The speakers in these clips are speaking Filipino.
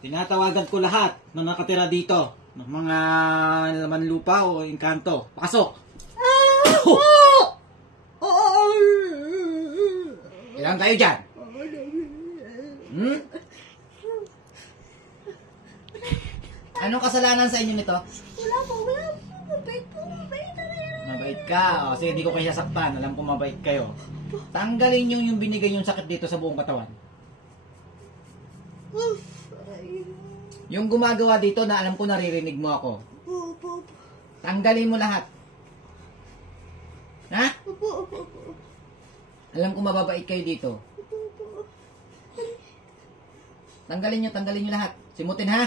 Tinatawagan ko lahat na nakatira dito. Ng mga laman lupa o engkanto. Pasok! Ilan kayo dyan? Anong kasalanan sa inyo nito? Wala po. Mabait po. Mabait ka. O, sige, hindi ko kayo sasaktan. Alam ko mabait kayo. Tanggalin nyo yung binigay yung sakit dito sa buong katawan. Yung gumagawa dito na alam ko naririnig mo ako. Opo. Tanggalin mo lahat. Ha? Opo. Alam ko mababait kayo dito. Tanggalin nyo lahat. Simutin ha?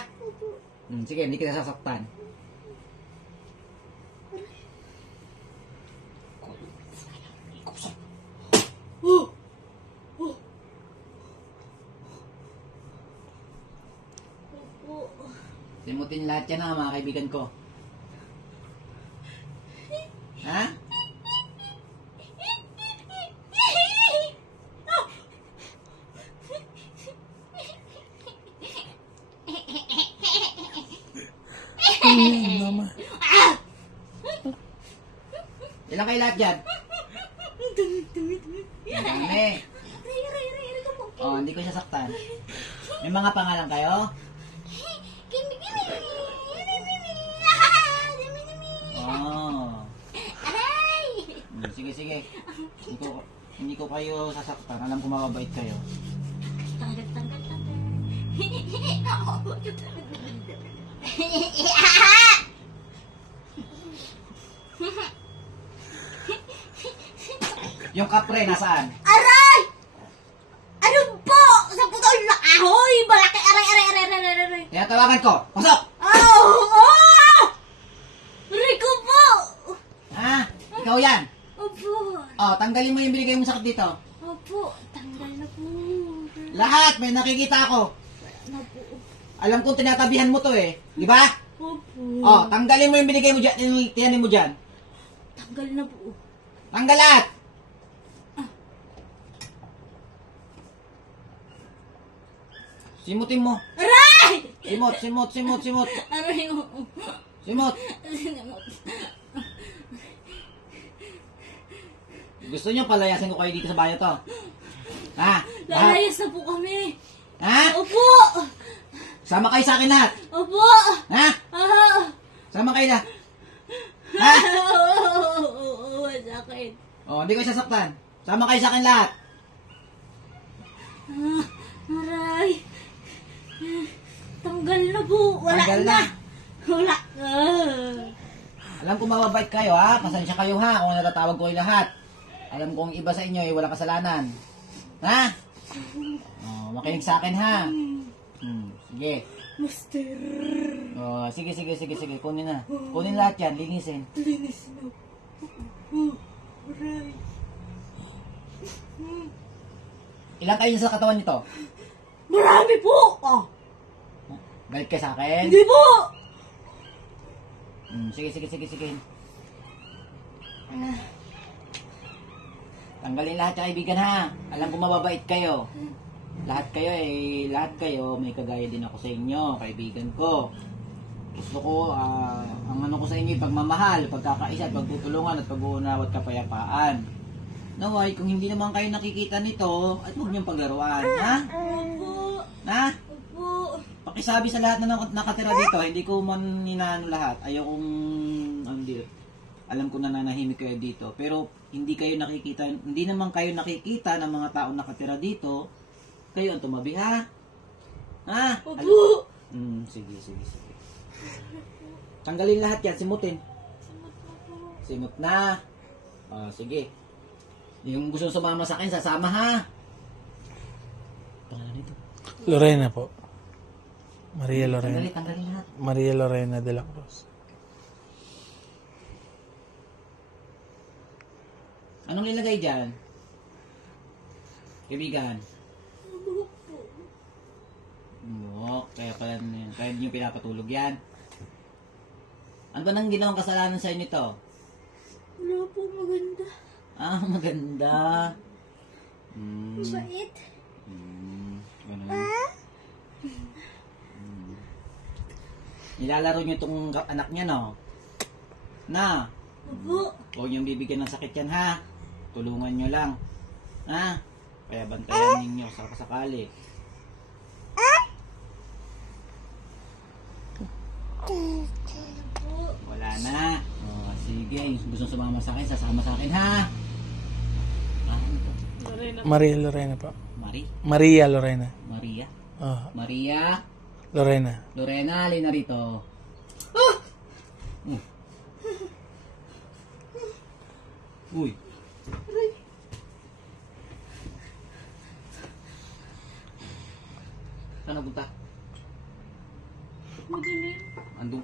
Sige, hindi kita sasaktan. Simutin lahat yan ha, mga kaibigan ko. Ha? Mama. Ilan kayo lahat dyan? Dami. Oh, hindi ko siya saktan. May mga pangalan kayo? Oh. Sige. Hindi ko kayo sasaktan. Alam ko mababait kayo. Tanggal. Yung kapre, nasaan? Aray! Ano po? Sa putol na kahoy! Malaki! Aray! Kaya tawagan ko. Pasok! Aray ko po! Ha? Ikaw yan. Opo. Oh, tanggalin mo yung binigay mong sakit dito. Opo. Tanggal na po. Lahat, may nakikita ako. Na po. Alam kong tinatabihan mo to eh. Di ba? Opo. Oh, tanggalin mo yung binigay mo dyan. Tiyanin mo dyan. Tanggal na po. Tanggal lahat. Simutin mo. Aray! Simot. Aray mo. Simot. Gusto nyo palayasin ko kayo dito sa bayo to? Ha? Lalayas na po kami. Ha? Opo. Sama kayo sa akin lahat. Opo. Ha? Sama kayo lahat. Ha? Oo, sakit. Oh, hindi ko sasaktan. Sama kayo sa akin lahat. Aray. Tanggal na po. Wala Tanggal na. na. Wala na. Alam ko mababait kayo ha. Pasensya kayo ha kung natatawag ko kayo lahat. Alam kong iba sa inyo ay walang kasalanan. Ha? Oh, makinig sa akin ha. Sige. Master. Oh, sige. Kunin na. Kunin lahat yan. Linisin. Linis na. Aray. Ilan kayo sa katawan nito? Marami po. Balik ka sa akin. Hindi po. Sige. Tanggalin lahat yung kaibigan ha. Alam ko mababait kayo. Lahat kayo may kagaya din ako sa inyo, kaibigan ko. Gusto ko, ang ano ko sa inyo, pagmamahal, pagkakaisa, pagtutulungan at pag-uunawa at kapayapaan. Naway, kung hindi naman kayo nakikita nito, at huwag niyong paglaruan, ha? Opo. Ha? Opo. Pakisabi sa lahat na nakatira dito, hindi ko man inaano lahat. Ayaw kong, alam ko na nanahimik kayo dito. Pero hindi naman kayo nakikita ng mga taong nakatira dito. Kayo ang tumabi, ha? Ha? Opo. Sige. Tanggalin lahat yan, simutin. Simut na. Sige. Yung gusto sumama sa akin, sasama ha. Pangalan nito? Lorena po. Maria Lorena. Tanggalin lahat. Maria Lorena de la Cruz. Anong nilagay dyan? Kaibigan. Kaya pala kaya hindi nyo pinapatulog yan. Ano ba nang ginawang kasalanan sa inyo ito? Wala po, maganda. Maganda. Mabait. Ganun. Nilalaro niyo itong anak niya, no? Na, Opo. huwag niyong bibigyan ng sakit yan, ha? Tulungan niyo lang. Ha? Kaya bantayan ninyo sa kasakali. Wala na. Oh, sige, gusto sumama sa akin, sasama sa akin, ha? Ano to? Maria Lorena po. Maria Lorena. Maria? Oh, Maria? Lorena. Lorena, halina rito. Uy.